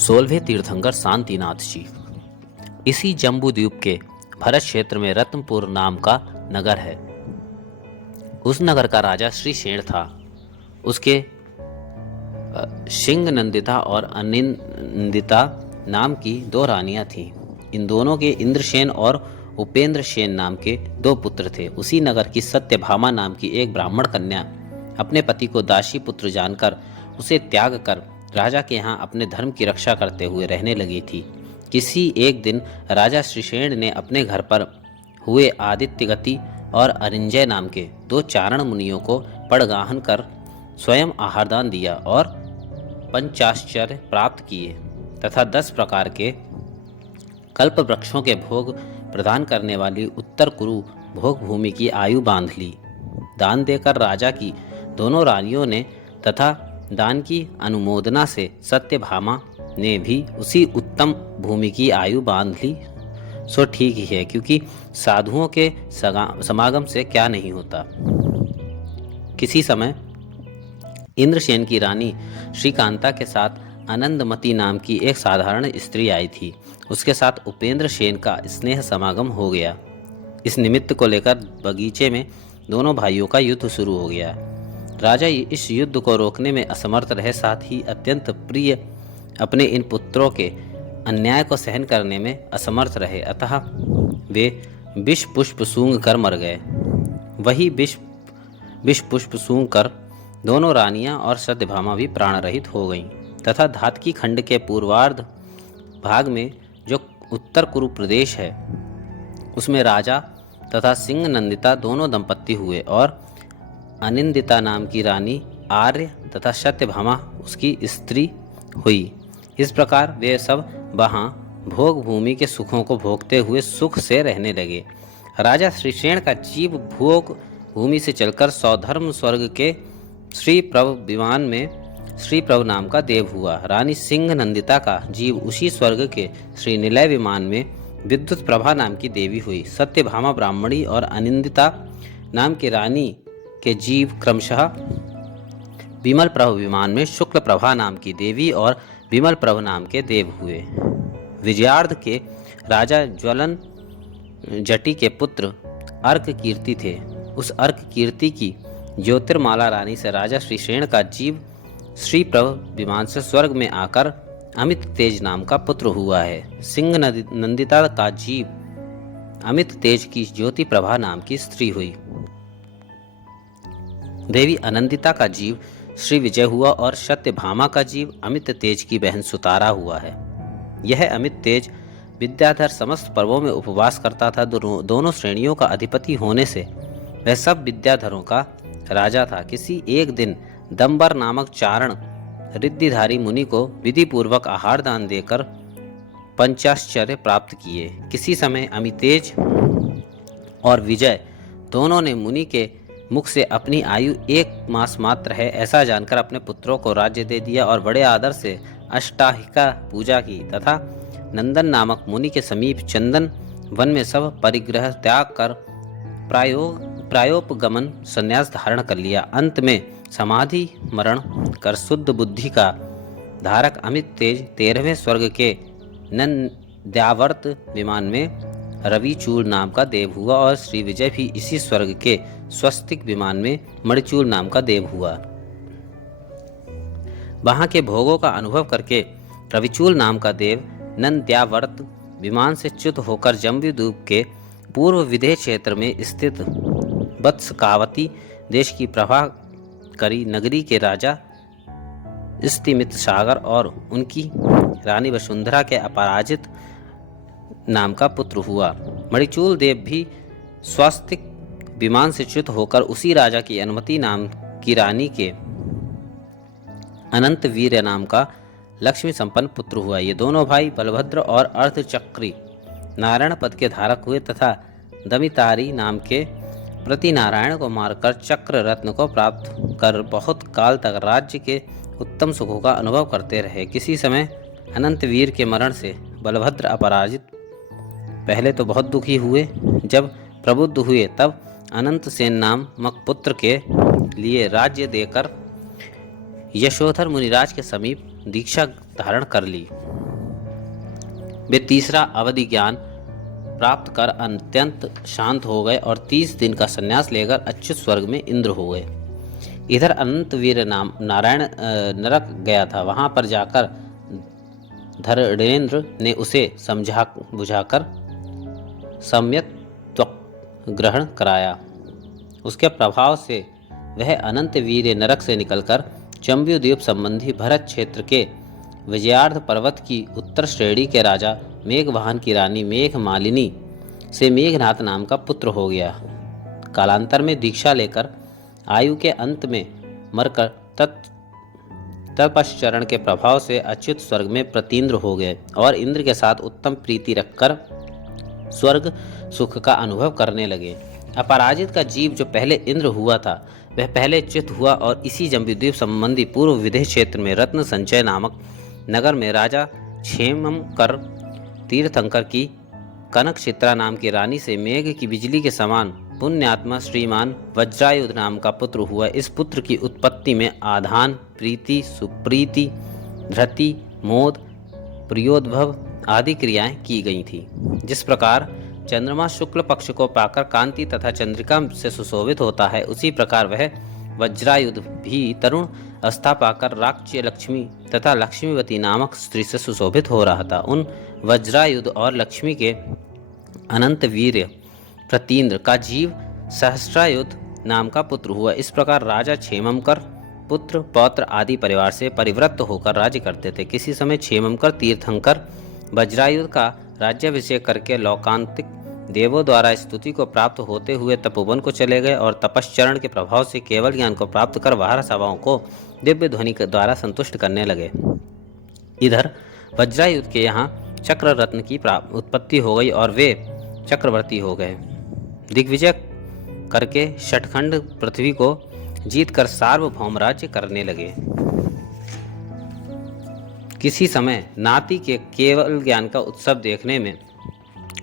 16वें तीर्थंकर शांतिनाथ जी। इसी जम्बू द्वीप के भरत क्षेत्र में रत्नपुर नाम का नगर है। उस नगर का राजा श्री शेण था। उसके सिंह नंदिता और अनिंदिता नाम की दो रानियां थीं। इन दोनों के इंद्रसेन और उपेंद्र सेन नाम के दो पुत्र थे। उसी नगर की सत्यभामा नाम की एक ब्राह्मण कन्या अपने पति को दासी पुत्र जानकर उसे त्याग कर राजा के यहाँ अपने धर्म की रक्षा करते हुए रहने लगी थी। किसी एक दिन राजा श्रीशेण ने अपने घर पर हुए आदित्य गति और अरिंजय नाम के दो चारण मुनियों को पड़गाहन कर स्वयं आहारदान दिया और पंचाश्चर्य प्राप्त किए तथा 10 प्रकार के कल्प वृक्षों के भोग प्रदान करने वाली उत्तर कुरु भोग भूमि की आयु बांध ली। दान देकर राजा की दोनों रानियों ने तथा दान की अनुमोदना से सत्यभामा ने भी उसी उत्तम भूमि की आयु बांध ली। सो ठीक ही है, क्योंकि साधुओं के समागम से क्या नहीं होता। किसी समय इंद्रसेन की रानी श्रीकांता के साथ आनंदमती नाम की एक साधारण स्त्री आई थी। उसके साथ उपेंद्र सेन का स्नेह समागम हो गया। इस निमित्त को लेकर बगीचे में दोनों भाइयों का युद्ध शुरू हो गया। राजा इस युद्ध को रोकने में असमर्थ रहे, साथ ही अत्यंत प्रिय अपने इन पुत्रों के अन्याय को सहन करने में असमर्थ रहे, अतः वे विष पुष्प सूंघ कर मर गए। वही विष पुष्प सूंघ कर दोनों रानियां और सत्यभामा भी प्राण रहित हो गईं तथा धातकी खंड के पूर्वार्ध भाग में जो उत्तर कुरु प्रदेश है उसमें राजा तथा सिंह नंदिता दोनों दंपत्ति हुए और अनिंदिता नाम की रानी आर्य तथा सत्यभामा उसकी स्त्री हुई। इस प्रकार वे सब वहाँ भोग भूमि के सुखों को भोगते हुए सुख से रहने लगे। राजा श्रीशेण का जीव भोग भूमि से चलकर सौधर्म स्वर्ग के श्री प्रभ विमान में श्री प्रभ नाम का देव हुआ। रानी सिंह नंदिता का जीव उसी स्वर्ग के श्री निलय विमान में विद्युत प्रभा नाम की देवी हुई। सत्यभामा ब्राह्मणी और अनिंदिता नाम की रानी के जीव क्रमशः विमल प्रभ विमान में शुक्ल प्रभा नाम की देवी और विमल प्रभ नाम के देव हुए। विजयार्ध के राजा ज्वलन जटी के पुत्र अर्क कीर्ति थे। उस अर्क कीर्ति की ज्योतिर्माला रानी से राजा श्रीशेण का जीव श्री प्रभ विमान से स्वर्ग में आकर अमित तेज नाम का पुत्र हुआ है। सिंह नंदिता का जीव अमित तेज की ज्योति प्रभा नाम की स्त्री हुई। देवी अनंदिता का जीव श्री विजय हुआ और सत्यभामा का जीव अमित तेज की बहन सुतारा हुआ है। यह अमित तेज विद्याधर समस्त पर्वों में उपवास करता था। दोनों श्रेणियों का अधिपति होने से वह सब विद्याधरों का राजा था। किसी एक दिन दंबर नामक चारण रिद्धिधारी मुनि को विधि पूर्वक आहार दान देकर पंचाश्चर्य प्राप्त किए। किसी समय अमितेज और विजय दोनों ने मुनि के मुख से अपनी आयु 1 मास मात्र है ऐसा जानकर अपने पुत्रों को राज्य दे दिया और बड़े आदर से अष्टाहिका पूजा की तथा नंदन नामक मुनि के समीप चंदन वन में सब परिग्रह त्याग कर प्रायोपगमन संन्यास धारण कर लिया। अंत में समाधि मरण कर शुद्ध बुद्धि का धारक अमित तेज 13वें स्वर्ग के नंद्यावर्त विमान में रविचूल नाम का देव हुआ और श्री विजय भी इसी स्वर्ग के स्वस्तिक विमान में मणिचूल नाम का देव हुआ। वहां के भोगों का अनुभव करके रविचूल नाम का देव नंद्यावर्त विमान से च्युत होकर जम्बू द्वीप के पूर्व विदेह क्षेत्र में स्थित वत्सकावती देश की प्रभा करी नगरी के राजा स्तिमित सागर और उनकी रानी वसुंधरा के अपराजित नाम का पुत्र हुआ। मणिचूल देव भी स्वस्तिक विमान से च्युत होकर उसी राजा की अनुमति नाम की रानी के अनंत वीर नाम का लक्ष्मी संपन्न पुत्र हुआ। ये दोनों भाई बलभद्र और अर्धचक्री नारायण पद के धारक हुए तथा दमितारी नाम के प्रति नारायण को मारकर चक्र रत्न को प्राप्त कर बहुत काल तक राज्य के उत्तम सुखों का अनुभव करते रहे। किसी समय अनंत वीर के मरण से बलभद्र अपराजित पहले तो बहुत दुखी हुए, जब प्रबुद्ध हुए तब अनंत सेन नामक पुत्र के लिए राज्य देकर यशोधर मुनिराज के समीप दीक्षा धारण कर ली। वे तीसरा अवधि ज्ञान प्राप्त कर अत्यंत शांत हो गए और 30 दिन का संन्यास लेकर अच्युत स्वर्ग में इंद्र हो गए। इधर अनंतवीर नाम नारायण नरक गया था। वहां पर जाकर धरणेन्द्र ने उसे समझा बुझाकर सम्यक ग्रहण कराया। उसके प्रभाव से वह अनंत वीर नरक से निकलकर जम्बूद्वीप संबंधी भरत क्षेत्र के विजयार्ध पर्वत की उत्तर श्रेणी के राजा मेघवाहन की रानी मेघ मालिनी से मेघनाथ नाम का पुत्र हो गया। कालांतर में दीक्षा लेकर आयु के अंत में मरकर तपश्चरण के प्रभाव से अच्युत स्वर्ग में प्रतीन्द्र हो गए और इंद्र के साथ उत्तम प्रीति रखकर स्वर्ग सुख का अनुभव करने लगे। अपराजित का जीव जो पहले इंद्र हुआ था वह पहले च्युत हुआ और इसी जम्बूद्वीप संबंधी पूर्व विदेह क्षेत्र में रत्न संचय नामक नगर में राजा क्षेमकर तीर्थंकर की कनकक्षित्रा नाम की रानी से मेघ की बिजली के समान पुण्यात्मा श्रीमान वज्रायुध नाम का पुत्र हुआ। इस पुत्र की उत्पत्ति में आधान, प्रीति, सुप्रीति, धृति, मोद, प्रियोद्भव आदि क्रियाएं की गई थी। जिस प्रकार चंद्रमा शुक्ल पक्ष को पाकर कांति तथा चंद्रिका से सुशोभित होता है, उसी प्रकार वह वज्रायुध भी तरुण अवस्था पाकर राज्य लक्ष्मी तथा लक्ष्मीवती नामक स्त्री से सुशोभित हो रहा था। उन वज्रायुध और लक्ष्मी के अनंत वीर्य प्रतीन्द्र का जीव सहस्रायुध नाम का पुत्र हुआ। इस प्रकार राजा क्षेमकर पुत्र पौत्र आदि परिवार से परिवृत्त होकर राज्य करते थे। किसी समय क्षेमकर तीर्थंकर वज्रायुध का राज्याभिषेक करके लौकांतिक देवों द्वारा स्तुति को प्राप्त होते हुए तपोवन को चले गए और तपश्चरण के प्रभाव से केवल ज्ञान को प्राप्त कर बाहर सभाओं को दिव्य ध्वनि द्वारा संतुष्ट करने लगे। इधर वज्रायुध के यहाँ चक्र रत्न की उत्पत्ति हो गई और वे चक्रवर्ती हो गए। दिग्विजय करके षटखंड पृथ्वी को जीतकर सार्वभौम राज्य करने लगे। किसी समय नाती के केवल ज्ञान का उत्सव देखने में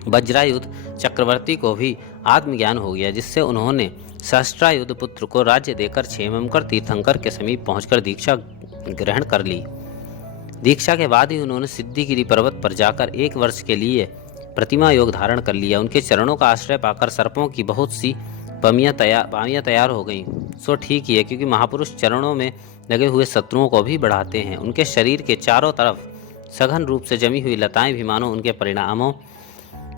वज्रायुध चक्रवर्ती को भी आत्मज्ञान हो गया, जिससे उन्होंने सहस्त्रायुध पुत्र को राज्य देकर क्षेमकर तीर्थंकर के समीप पहुंचकर दीक्षा ग्रहण कर ली। दीक्षा के बाद ही उन्होंने सिद्धिगिरि पर्वत पर जाकर 1 वर्ष के लिए प्रतिमा योग धारण कर लिया। उनके चरणों का आश्रय पाकर सर्पों की बहुत सी पामियां तैयार हो गईं। सो ठीक ही है, क्योंकि महापुरुष चरणों में लगे हुए शत्रुओं को भी बढ़ाते हैं। उनके शरीर के चारों तरफ सघन रूप से जमी हुई लताएं भी मानो उनके परिणामों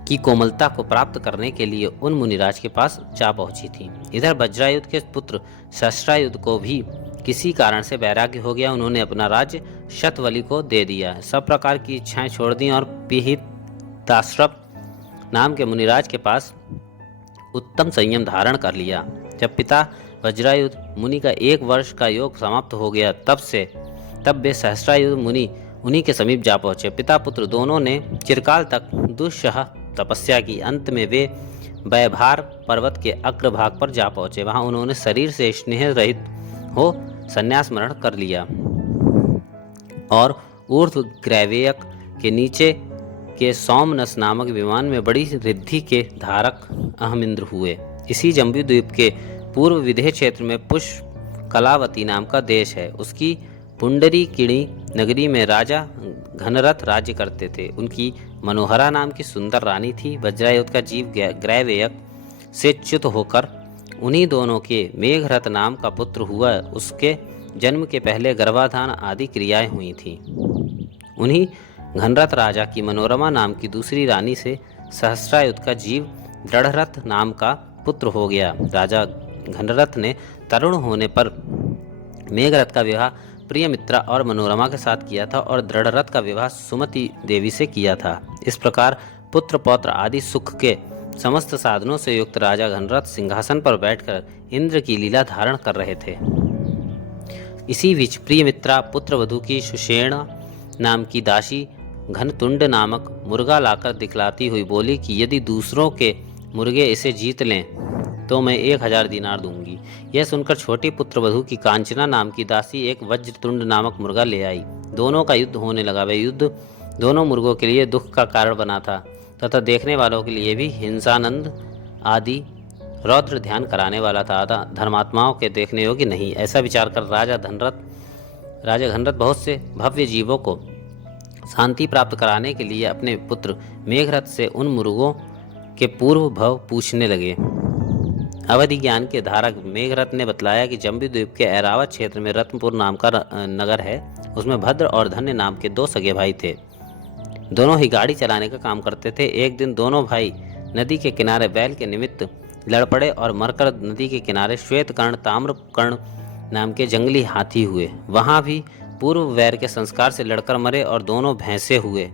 की कोमलता को प्राप्त करने के लिए उन मुनिराज के पास जा पहुंची थी। इधर वज्रायुध के पुत्र सहस्रायुध को भी किसी कारण से वैराग्य हो गया। उन्होंने अपना राज्य शतवली को दे दिया, सब प्रकार की इच्छाएं छोड़ दी और पिहिताश्रव नाम के मुनिराज के पास उत्तम संयम धारण कर लिया। जब पिता वज्रायुध मुनि का 1 वर्ष का योग समाप्त हो गया, तब वे सहस्रायुध मुनि उन्हीं के समीप जा पहुंचे। पिता पुत्र दोनों ने चिरकाल तक दुस्सह तपस्या की। अंत में वे वैभार पर्वत के अग्रभाग पर जा पहुंचे। वहां उन्होंने शरीर से स्नेह रहित हो संन्यास मरण कर लिया और ऊर्ध्व ग्रैवेयक के नीचे के सोमनस नामक विमान में बड़ी रिद्धि के धारक अहमिंद्र हुए। इसी जम्बूद्वीप के पूर्व विदेह क्षेत्र में पुष्प कलावती नाम का देश है। उसकी पुंडरीकिणी नगरी में राजा घनरथ राज्य करते थे। उनकी मनोहरा नाम की सुंदर रानी थी। वज्रायुध का जीव ग्रैवेयक से च्युत होकर उन्हीं दोनों के मेघरथ नाम का पुत्र हुआ। उसके जन्म के पहले गर्भाधान आदि क्रियाएं हुई थीं। उन्हीं घनरथ राजा की मनोरमा नाम की दूसरी रानी से सहस्रायुध का जीव दृढ़रथ नाम का पुत्र हो गया। राजा घनरथ ने तरुण होने पर मेघरथ का विवाह प्रियमित्रा और मनोरमा के साथ किया था और दृढ़रथ का विवाह सुमति देवी से किया था। इस प्रकार पुत्र पौत्र आदि सुख के समस्त साधनों से युक्त राजा घनरथ सिंहासन पर बैठकर इंद्र की लीला धारण कर रहे थे। इसी बीच प्रियमित्रा पुत्रवधू की सुषेणा नाम की दासी घनतुंड नामक मुर्गा लाकर दिखलाती हुई बोली कि यदि दूसरों के मुर्गे इसे जीत लें तो मैं 1000 दीनार दूंगी। यह सुनकर छोटी पुत्रवधू की कांचना नाम की दासी एक वज्रतुंड नामक मुर्गा ले आई। दोनों का युद्ध होने लगा। वह युद्ध दोनों मुर्गों के लिए दुख का कारण बना था तथा देखने वालों के लिए भी हिंसानंद आदि रौद्र ध्यान कराने वाला था। धर्मात्माओं के देखने योग्य नहीं। ऐसा विचार कर राजा घनरथ बहुत से भव्य जीवों को शांति प्राप्त कराने के लिए अपने पुत्र मेघरथ से उन मुर्गों के पूर्व भव पूछने लगे। अवधि ज्ञान के धारक मेघरथ ने बतलाया कि जम्बूद्वीप के ऐरावत क्षेत्र में रत्नपुर नाम का नगर है। उसमें भद्र और धन्य नाम के 2 सगे भाई थे। दोनों ही गाड़ी चलाने का काम करते थे। एक दिन दोनों भाई नदी के किनारे बैल के निमित्त लड़ पड़े और मरकर नदी के किनारे श्वेत कर्ण ताम्र कर्ण नाम के जंगली हाथी हुए। वहां भी पूर्व वैर के संस्कार से लड़कर मरे और दोनों भैंसे हुए।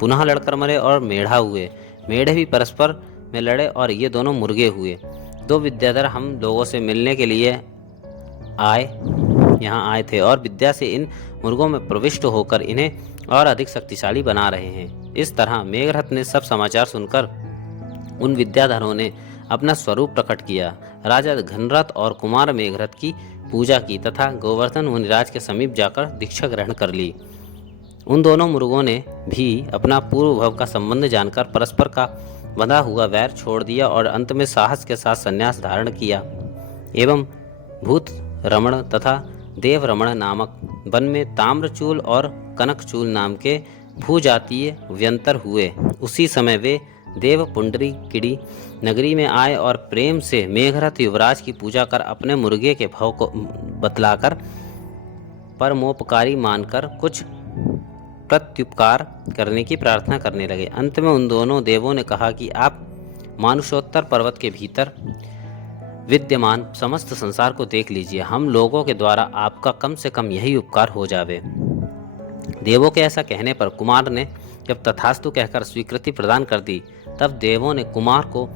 पुनः लड़कर मरे और मेढ़ा हुए। मेढ़े भी परस्पर में लड़े और ये दोनों मुर्गे हुए। 2 विद्याधर हम लोगों से मिलने के लिए यहाँ आए थे और विद्या से इन मुर्गों में प्रविष्ट होकर इन्हें और अधिक शक्तिशाली बना रहे हैं। इस तरह मेघरथ ने सब समाचार सुनकर उन विद्याधरों ने अपना स्वरूप प्रकट किया। राजा घनरथ और कुमार मेघरथ की पूजा की तथा गोवर्धन मुनिराज के समीप जाकर दीक्षा ग्रहण कर ली। उन दोनों मुर्गों ने भी अपना पूर्व भव का संबंध जानकर परस्पर का बंधा हुआ वैर छोड़ दिया और अंत में साहस के साथ संन्यास धारण किया एवं भूत रमण तथा देव रमण नामक वन में ताम्रचूल और कनकचूल नाम के भूजातीय व्यंतर हुए। उसी समय वे देव पुंडरीकिड़ी नगरी में आए और प्रेम से मेघरथ युवराज की पूजा कर अपने मुर्गे के भाव को बतलाकर परमोपकारी मानकर कुछ प्रत्युपकार करने की प्रार्थना करने लगे। अंत में उन दोनों देवों ने कहा कि आप मानुषोत्तर पर्वत के भीतर विद्यमान समस्त संसार को देख लीजिए। हम लोगों के द्वारा आपका कम से कम यही उपकार हो जावे। देवों के ऐसा कहने पर कुमार ने जब तथास्तु कहकर स्वीकृति प्रदान कर दी, तब देवों ने कुमार को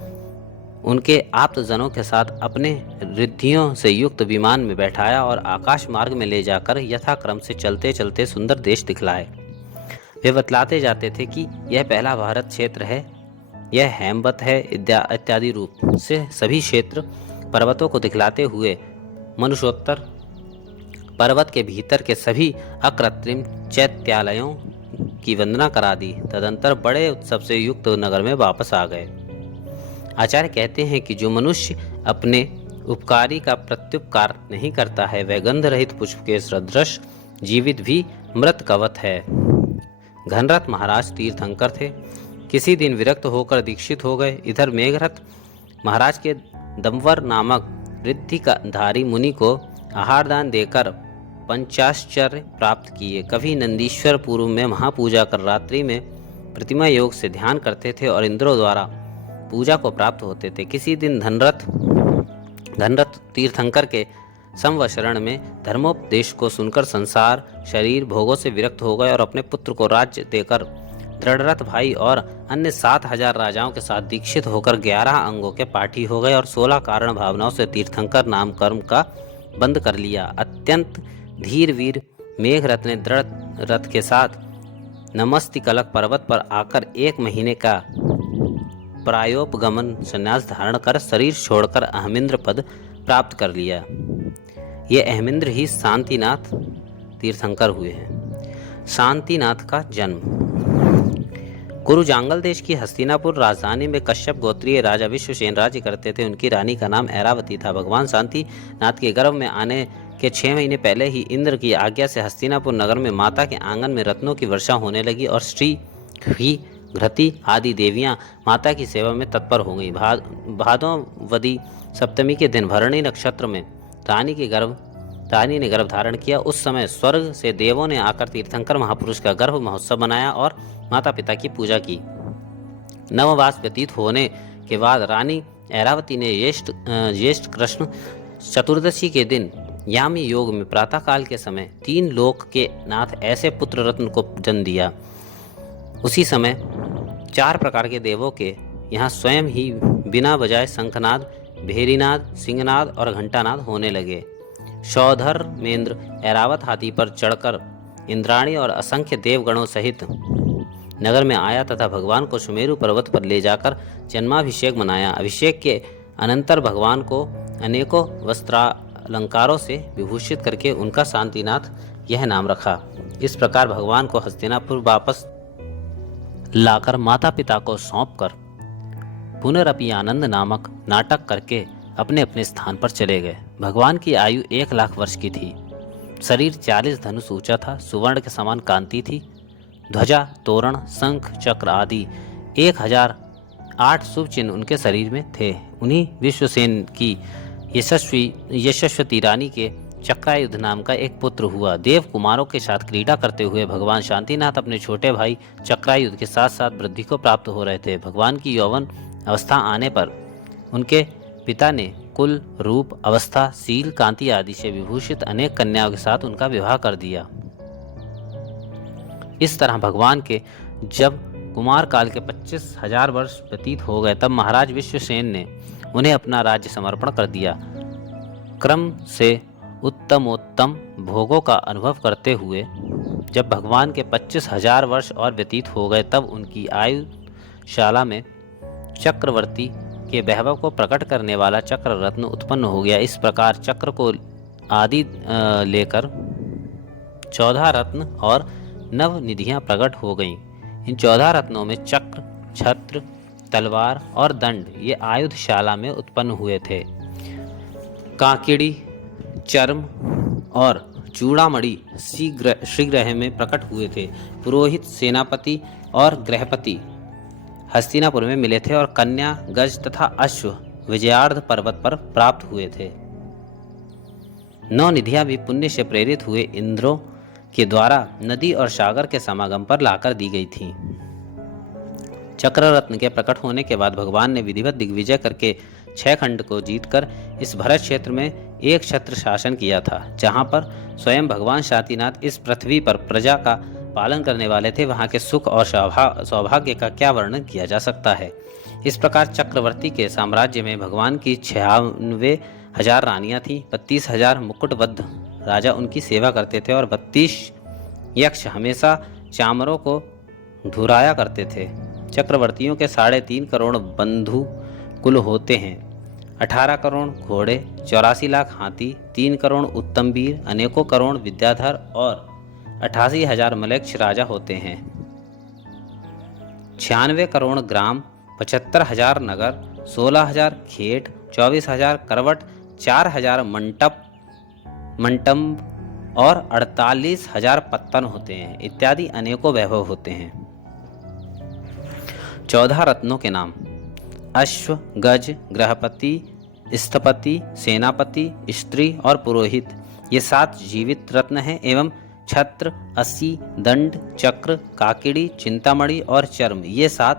उनके आप्तजनों के साथ अपने रिद्धियों से युक्त विमान में बैठाया और आकाश मार्ग में ले जाकर यथाक्रम से चलते चलते सुंदर देश दिखलाए। वे बतलाते जाते थे कि यह पहला भारत क्षेत्र है, यह हेमवत है इत्यादि रूप से सभी क्षेत्र पर्वतों को दिखलाते हुए मनुष्योत्तर पर्वत के भीतर के सभी अकृत्रिम चैत्यालयों की वंदना करा दी। तदंतर बड़े उत्सव से युक्त नगर में वापस आ गए। आचार्य कहते हैं कि जो मनुष्य अपने उपकारी का प्रत्युपकार नहीं करता है, वह गंध रहित पुष्प के सदृश जीवित भी मृत कवत है। घनरथ महाराज तीर्थंकर थे। किसी दिन विरक्त होकर दीक्षित हो गए। इधर मेघरथ महाराज के दंवर नामक रिद्धि का धारी मुनि को आहार दान देकर पंचाश्चर्य प्राप्त किए। कभी नंदीश्वर पूर्व में महापूजा कर रात्रि में प्रतिमा योग से ध्यान करते थे और इंद्रों द्वारा पूजा को प्राप्त होते थे। किसी दिन धनरथ तीर्थंकर के संवशरण में धर्मोपदेश को सुनकर संसार शरीर भोगों से विरक्त हो गए और अपने पुत्र को राज्य देकर दृढ़रथ भाई और अन्य 7,000 राजाओं के साथ दीक्षित होकर 11 अंगों के पाठी हो गए और 16 कारण भावनाओं से तीर्थंकर नाम कर्म का बंद कर लिया। अत्यंत धीर वीर मेघरथ ने दृढ़ रथ के साथ नमस्तिकलक पर्वत पर आकर 1 महीने का प्रायोपगमन संन्यास धारण कर शरीर छोड़कर अहमिंद्र पद प्राप्त कर लिया। ये अहमिंद्र ही शांतिनाथ तीर्थंकर हुए हैं। शांतिनाथ का जन्म कुरु जांगल देश की हस्तिनापुर राजधानी में कश्यप गोत्रीय राजा विश्वसेन राज्य करते थे। उनकी रानी का नाम ऐरावती था। भगवान शांतिनाथ के गर्भ में आने के 6 महीने पहले ही इंद्र की आज्ञा से हस्तिनापुर नगर में माता के आंगन में रत्नों की वर्षा होने लगी और श्री ही घृति आदि देवियां माता की सेवा में तत्पर हो गईं। भादोवदी सप्तमी के दिन भरणी नक्षत्र में रानी ने गर्भ धारण किया। उस समय स्वर्ग से देवों ने आकर तीर्थंकर महापुरुष का गर्भ महोत्सव बनाया और माता पिता की पूजा की। नववास व्यतीत होने के बाद रानी ऐरावती ने ज्येष्ठ कृष्ण चतुर्दशी के दिन यामी योग में प्रातःकाल के समय 3 लोक के नाथ ऐसे पुत्र रत्न को जन्म दिया। उसी समय 4 प्रकार के देवों के यहाँ स्वयं ही बिना बजाय शंखनाद, भेरीनाद, सिंहनाद और घंटानाद होने लगे। शौधर्मेंद्र ऐरावत हाथी पर चढ़कर इंद्राणी और असंख्य देवगणों सहित नगर में आया तथा भगवान को सुमेरु पर्वत पर ले जाकर जन्माभिषेक मनाया। अभिषेक के अनंतर भगवान को अनेकों वस्त्रालंकारों से विभूषित करके उनका शांतिनाथ यह नाम रखा। इस प्रकार भगवान को हस्तिनापुर वापस लाकर माता पिता को सौंपकर पुनरअपि आनंद नामक नाटक करके अपने अपने स्थान पर चले गए। भगवान की आयु 1,00,000 वर्ष की थी। शरीर 40 धनुष ऊंचा था। सुवर्ण के समान कांति थी। ध्वजा, तोरण, शंख, चक्र आदि 1008 शुभ चिन्ह उनके शरीर में थे। उन्हीं विश्वसेन की यशस्वती रानी के चक्रायुध नाम का एक पुत्र हुआ। देव कुमारों के साथ क्रीड़ा करते हुए भगवान शांतिनाथ अपने छोटे भाई चक्रायुध के साथ साथ वृद्धि को प्राप्त हो रहे थे। भगवान की यौवन अवस्था आने पर उनके पिता ने कुल, रूप, अवस्था, शील, कांति आदि से विभूषित अनेक कन्याओं के साथ उनका विवाह कर दिया। इस तरह भगवान के जब कुमार काल के 25,000 वर्ष व्यतीत हो गए तब महाराज विश्वसेन ने उन्हें अपना राज्य समर्पण कर दिया। क्रम से उत्तमोत्तम भोगों का अनुभव करते हुए जब भगवान के 25,000 वर्ष और व्यतीत हो गए तब उनकी आयुशाला में चक्रवर्ती के वैभव को प्रकट करने वाला चक्र रत्न उत्पन्न हो गया। इस प्रकार चक्र को आदि लेकर 14 रत्न और नव निधियां प्रकट हो गईं। इन 14 रत्नों में चक्र, छत्र, तलवार और दंड ये आयुधशाला में उत्पन्न हुए थे। कांकिड़ी, चर्म और चूड़ामणि श्रीगृह में प्रकट हुए थे। पुरोहित, सेनापति और गृहपति हस्तिनापुर में मिले थे और कन्या, गज तथा अश्व विजयार्ध पर्वत पर प्राप्त हुए थे। 9 निधियां भी पुण्य से प्रेरित हुए इंद्रों के द्वारा नदी और सागर के समागम पर लाकर दी गई थी। चक्र रत्न के प्रकट होने के बाद भगवान ने विधिवत दिग्विजय करके 6 खंड को जीतकर इस भरत क्षेत्र में एक छत्र शासन किया था। जहां पर स्वयं भगवान शांतिनाथ इस पृथ्वी पर प्रजा का पालन करने वाले थे, वहां के सुख और सौभाग्य का क्या वर्णन किया जा सकता है। इस प्रकार चक्रवर्ती के साम्राज्य में भगवान की 96,000 रानियां थीं। 32,000 मुकुटबद्ध राजा उनकी सेवा करते थे और 32 यक्ष हमेशा चामरों को धुराया करते थे। चक्रवर्तियों के 3.5 करोड़ बंधु कुल होते हैं। 18 करोड़ घोड़े, 84 लाख हाथी, 3 करोड़ उत्तम वीर, अनेकों करोड़ विद्याधर और 88,000 मलेच्छ राजा होते हैं। 96 करोड़ ग्राम, 75,000 नगर, 16,000 खेत, 24,000 करवट, 4,000 मंटप और 48,000 पत्तन होते हैं इत्यादि अनेकों वैभव होते हैं। 14 रत्नों के नाम: अश्व, गज, गृहपति, स्थपति, सेनापति, स्त्री और पुरोहित ये 7 जीवित रत्न हैं एवं छत्र, अस्सी, दंड, चक्र, काकिड़ी, चिंतामणि और चर्म ये 7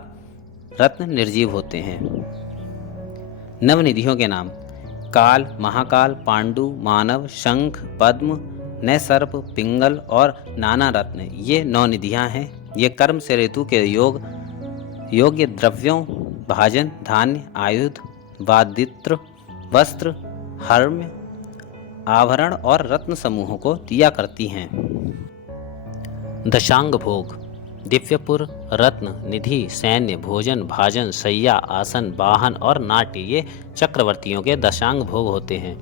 रत्न निर्जीव होते हैं। नवनिधियों के नाम: काल, महाकाल, पांडु, मानव, शंख, पद्म, नैसर्प, पिंगल और नाना रत्न ये 9 निधियां हैं। ये कर्म से ऋतु के योग्य द्रव्यों, भाजन, धान्य, आयुध, वादित्र, वस्त्र, हर्म्य, आभरण और रत्न समूहों को दिया करती हैं। दशांग भोग: दिव्यपुर, रत्न, निधि, सैन्य, भोजन, भाजन, शय्या, आसन, वाहन और नाट्य ये चक्रवर्तियों के दशांग भोग होते हैं।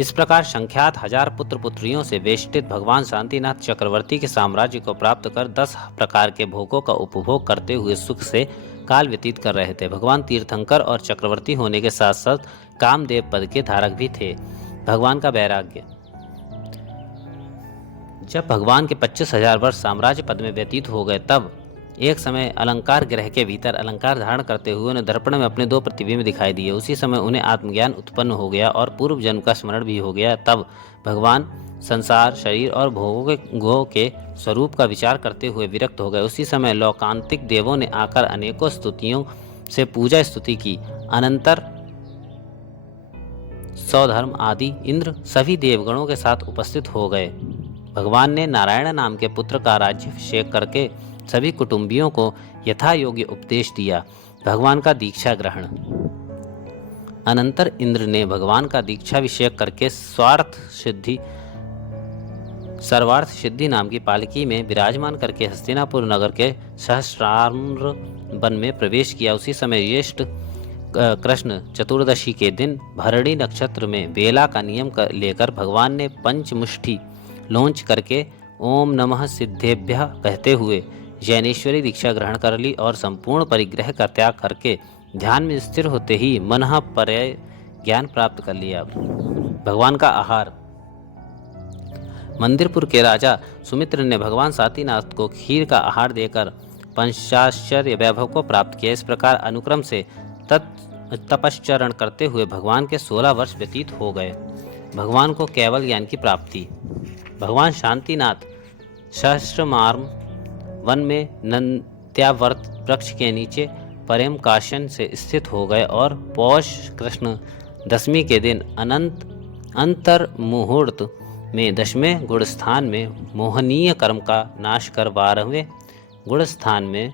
इस प्रकार संख्यात 1000 पुत्र पुत्रियों से वेष्टित भगवान शांतिनाथ चक्रवर्ती के साम्राज्य को प्राप्त कर 10 प्रकार के भोगों का उपभोग करते हुए सुख से काल व्यतीत कर रहे थे। भगवान तीर्थंकर और चक्रवर्ती होने के साथ साथ कामदेव पद के धारक भी थे। भगवान का वैराग्य: जब भगवान के 25,000 वर्ष साम्राज्य पद में व्यतीत हो गए तब एक समय अलंकार गृह के भीतर अलंकार धारण करते हुए उन्हें दर्पण में अपने 2 प्रतिबिंब दिखाई दिए। उसी समय उन्हें आत्मज्ञान उत्पन्न हो गया और पूर्व जन्म का स्मरण भी हो गया। तब भगवान संसार, शरीर और भोगों के स्वरूप का विचार करते हुए विरक्त हो गए। उसी समय लौकांतिक देवों ने आकर अनेकों स्तुतियों से पूजा स्तुति की। अनंतर सौधर्म आदि इंद्र सभी देवगणों के साथ उपस्थित हो गए। भगवान ने नारायण नाम के पुत्र का राज्याभिषेक करके सभी कुटुंबियों को यथा योग्य उपदेश दिया। भगवान का दीक्षा ग्रहण: अनंतर इंद्र ने भगवान का दीक्षाभिषेक करके सर्वार्थ सिद्धि नाम की पालकी में विराजमान करके हस्तिनापुर नगर के सहस्राम्र वन में प्रवेश किया। उसी समय ज्येष्ठ कृष्ण चतुर्दशी के दिन भरणी नक्षत्र में बेला का नियम लेकर भगवान ने पंचमुष्टि लॉन्च करके ओम नमः सिद्धेभ्यः कहते हुए जैनेश्वरी दीक्षा ग्रहण कर ली और संपूर्ण परिग्रह का त्याग करके ध्यान में स्थिर होते ही मनः पर्याय ज्ञान प्राप्त कर लिया। भगवान का आहार: मंदिरपुर के राजा सुमित्र ने भगवान सातीनाथ को खीर का आहार देकर पंचाश्चर्य वैभव को प्राप्त किया। इस प्रकार अनुक्रम से तपश्चरण करते हुए भगवान के 16 वर्ष व्यतीत हो गए। भगवान को केवल ज्ञान की प्राप्ति। भगवान शांतिनाथ सहस्त्रमार्म वन में नंद्यावर्त वृक्ष के नीचे प्रेम काशन से स्थित हो गए और पौष कृष्ण दशमी के दिन अनंत अंतर मुहूर्त में 10वें गुणस्थान में मोहनीय कर्म का नाश कर 12वें गुणस्थान में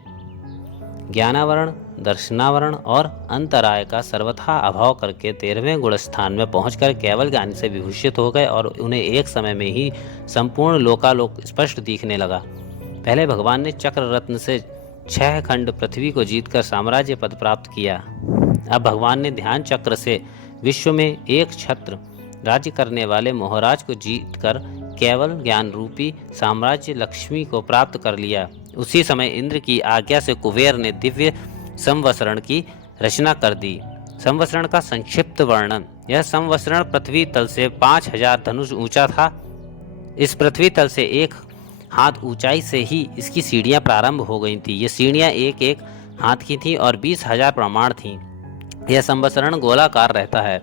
ज्ञानावरण, दर्शनावरण और अंतराय का सर्वथा अभाव करके 13वें गुणस्थान में पहुंचकर केवल ज्ञान से विभूषित हो गए और उन्हें एक समय में ही संपूर्ण लोकालोक स्पष्ट दिखने लगा। पहले भगवान ने चक्र रत्न से 6 खंड पृथ्वी को जीतकर साम्राज्य पद प्राप्त किया। अब भगवान ने ध्यान चक्र से विश्व में एक छत्र राज्य करने वाले मोहराज को जीतकर केवल ज्ञान रूपी साम्राज्य लक्ष्मी को प्राप्त कर लिया। उसी समय इंद्र की आज्ञा से कुबेर ने दिव्य संवसरण की रचना कर दी। संवसरण का संक्षिप्त वर्णन। यह संवसरण पृथ्वी तल से 5000 धनुष ऊंचा था। इस पृथ्वी तल से 1 हाथ ऊंचाई से ही इसकी सीढ़ियां प्रारंभ हो गई थी। ये सीढ़ियां एक हाथ की थीं और 20,000 प्रमाण थीं। यह संवसरण गोलाकार रहता है।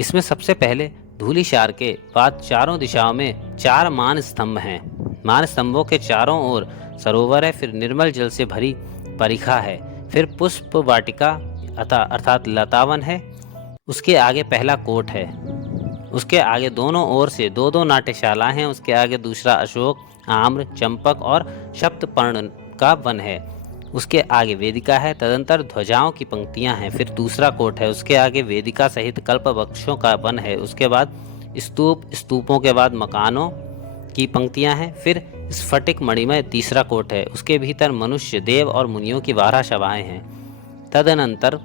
इसमें सबसे पहले धूलिशार के बाद चारों दिशाओं में 4 मान स्तंभ हैं। मान स्तंभों के चारों ओर सरोवर है, फिर निर्मल जल से भरी परिखा है, फिर पुष्प वाटिका अर्थात लतावन है, उसके आगे पहला कोट है, उसके आगे दोनों ओर से 2-2 नाट्यशालाएं हैं, उसके आगे दूसरा अशोक, आम्र, चंपक और सप्तपर्ण का वन है, उसके आगे वेदिका है, तदंतर ध्वजाओं की पंक्तियां हैं, फिर दूसरा कोट है, उसके आगे वेदिका सहित कल्प वृक्षों का वन है, उसके बाद स्तूप, स्तूपों के बाद मकानों की पंक्तियां हैं, फिर स्फटिक मणिमय तीसरा कोट है, उसके भीतर मनुष्य, देव और मुनियों की 12 सभाएं हैं। तदनंतर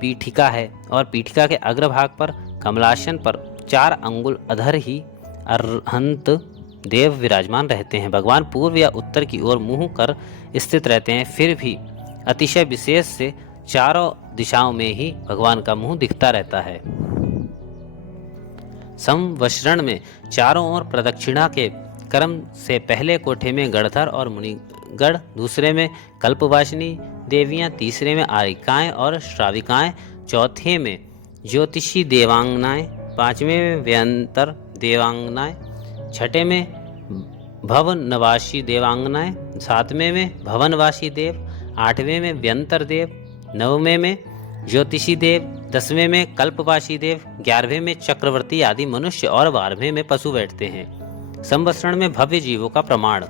पीठिका है और पीठिका के अग्रभाग पर कमलासन पर 4 अंगुल अधर ही अरहंत देव विराजमान रहते हैं। भगवान पूर्व या उत्तर की ओर मुंह कर स्थित रहते हैं, फिर भी अतिशय विशेष से चारों दिशाओं में ही भगवान का मुंह दिखता रहता है। संवसरण में चारों ओर प्रदक्षिणा के क्रम से पहले कोठे में गणधर और मुनिगण, दूसरे में कल्पवासिनी देवियां, तीसरे में आरिकाएं और श्राविकाएं, चौथे में ज्योतिषी देवांगनाएं, 5वें में व्यंतर देवांगनाएं, 6ठे में भवनवासी देवांगनाएं, 7वें में भवनवासी देव, 8वें में व्यंतर देव, 9वें में ज्योतिषी देव, 10वें में कल्पवासी देव, 11वें में चक्रवर्ती आदि मनुष्य और 12वें में पशु बैठते हैं। संवसरण में भव्य जीवों का प्रमाण।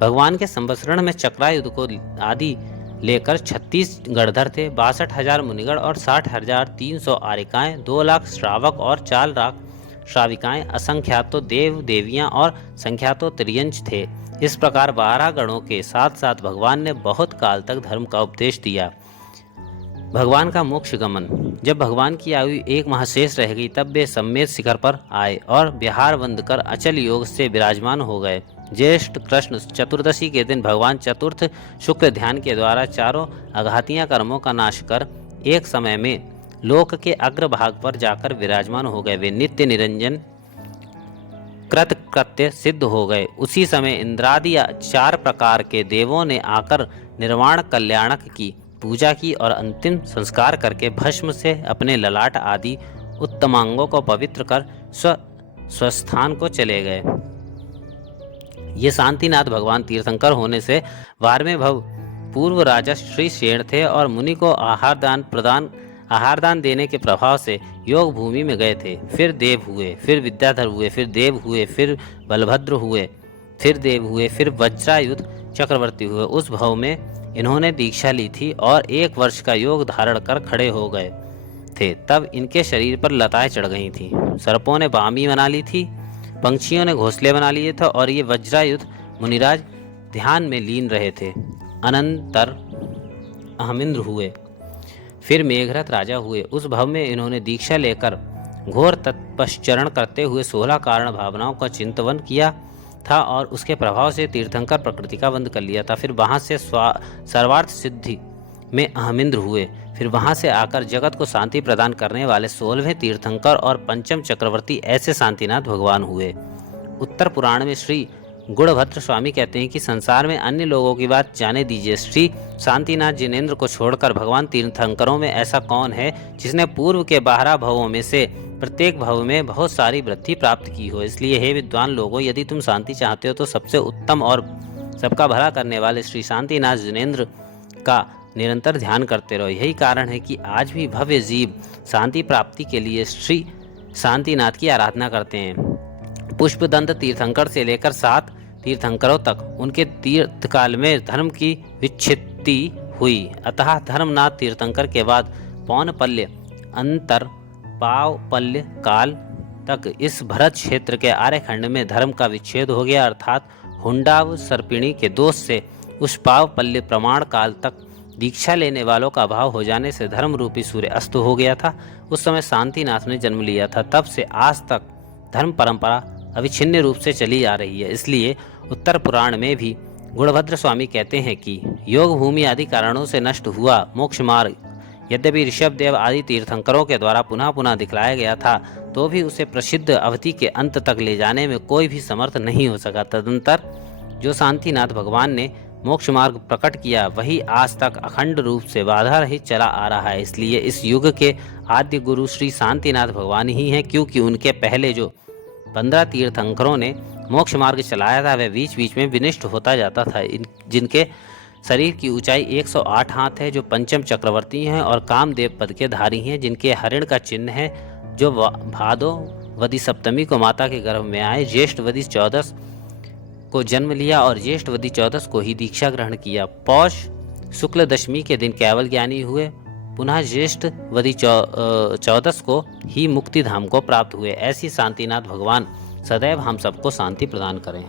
भगवान के संवसरण में चक्रायुध को आदि लेकर 36 गणधर थे, 62,000 मुनिगण और 60,300 आरिकाएं, 2 लाख श्रावक और 4 लाख श्राविकाएं, असंख्यातो देव देवियां और संख्यातो त्रियंच थे। इस प्रकार 12 गणों के साथ साथ भगवान ने बहुत काल तक धर्म का उपदेश दिया। भगवान का मोक्ष गमन। जब भगवान की आयु 1 माह शेष रह गई तब वे सम्मेद शिखर पर आए और विहार बंद कर अचल योग से विराजमान हो गए। ज्येष्ठ कृष्ण चतुर्दशी के दिन भगवान चतुर्थ शुक्ल ध्यान के द्वारा चारों अघातियां कर्मों का नाश कर एक समय में लोक के अग्रभाग पर जाकर विराजमान हो गए। वे नित्य निरंजन कृत्य सिद्ध हो गए। उसी समय इंद्रादि 4 प्रकार के देवों ने आकर निर्वाण कल्याणक की पूजा की और अंतिम संस्कार करके भस्म से अपने ललाट आदि उत्तमांगों को पवित्र कर स्वस्थान को चले गए। ये शांतिनाथ भगवान तीर्थंकर होने से 12वें भव पूर्व राजा श्री शेण थे और मुनि को आहार दान देने के प्रभाव से योग भूमि में गए थे। फिर देव हुए, फिर विद्याधर हुए, फिर देव हुए, फिर बलभद्र हुए, फिर देव हुए, फिर वज्रायुध चक्रवर्ती हुए। उस भव में इन्होंने दीक्षा ली थी और 1 वर्ष का योग धारण कर खड़े हो गए थे। तब इनके शरीर पर लताएं चढ़ गई थीं, सर्पों ने बामी बना ली थी, पंछियों ने घोंसले बना लिए थे और ये वज्रायुध मुनिराज ध्यान में लीन रहे थे। अनंतर अहमिंद्र हुए, फिर मेघरथ राजा हुए। उस भव में इन्होंने दीक्षा लेकर घोर तपश्चरण करते हुए 16 कारण भावनाओं का चिंतन किया था और उसके प्रभाव से तीर्थंकर प्रकृति का बंद कर लिया था। फिर वहां से सर्वार्थ सिद्धि में अहमिंद्र हुए। फिर वहां से आकर जगत को शांति प्रदान करने वाले 16वें तीर्थंकर और 5म चक्रवर्ती ऐसे शांतिनाथ भगवान हुए। उत्तर पुराण में श्री गुणभद्र स्वामी कहते हैं कि संसार में अन्य लोगों की बात जाने दीजिए, श्री शांतिनाथ जिनेन्द्र को छोड़कर भगवान तीर्थंकरों में ऐसा कौन है जिसने पूर्व के 12 भवों में से प्रत्येक भव में बहुत सारी वृद्धि प्राप्त की हो। इसलिए हे विद्वान लोगों, यदि तुम शांति चाहते हो तो सबसे उत्तम और सबका भला करने वाले श्री शांतिनाथ जिनेन्द्र का निरंतर ध्यान करते रहो। यही कारण है कि आज भी भव्य जीव शांति प्राप्ति के लिए श्री शांतिनाथ की आराधना करते हैं। पुष्पदंत तीर्थंकर से लेकर 7 तीर्थंकरों तक उनके तीर्थकाल में धर्म की विच्छित्ति हुई। अतः धर्मनाथ तीर्थंकर के बाद पौनपल्य अंतर पावपल्य काल तक इस भरत क्षेत्र के आर्यखंड में धर्म का विच्छेद हो गया, अर्थात हुंडाव सर्पिणी के दोष से उस पावपल्य प्रमाण काल तक दीक्षा लेने वालों का अभाव हो जाने से धर्म रूपी सूर्य अस्त हो गया था। उस समय शांतिनाथ ने जन्म लिया था। तब से आज तक धर्म परंपरा अविच्छिन्न रूप से चली आ रही है। इसलिए उत्तर पुराण में भी गुणभद्र स्वामी कहते हैं कि योग भूमि आदि कारणों से नष्ट हुआ मोक्ष मार्ग यद्यपि ऋषभदेव आदि तीर्थंकरों के द्वारा पुनः पुनः दिखलाया गया था, तो भी उसे प्रसिद्ध अवधि के अंत तक ले जाने में कोई भी समर्थ नहीं हो सका। तदंतर जो शांतिनाथ भगवान ने मोक्ष मार्ग प्रकट किया वही आज तक अखंड रूप से बाधा रहित चला आ रहा है। इसलिए इस युग के आद्य गुरु श्री शांतिनाथ भगवान ही हैं, क्योंकि उनके पहले जो 15 तीर्थंकरों ने मोक्ष मार्ग चलाया था वह बीच बीच में विनिष्ट होता जाता था। जिनके शरीर की ऊंचाई 108 हाथ है, जो पंचम चक्रवर्ती हैं और कामदेव पद के धारी हैं, जिनके हरिण का चिन्ह है, जो भादोवदी सप्तमी को माता के गर्भ में आए, ज्येष्ठवदी 14 को जन्म लिया और ज्येष्ठवदी 14 को ही दीक्षा ग्रहण किया। पौष शुक्ल दशमी के दिन केवल ज्ञानी हुए, पुनः ज्येष्ठवदी 14 को ही मुक्ति धाम को प्राप्त हुए। ऐसी शांतिनाथ भगवान सदैव हम सबको शांति प्रदान करें।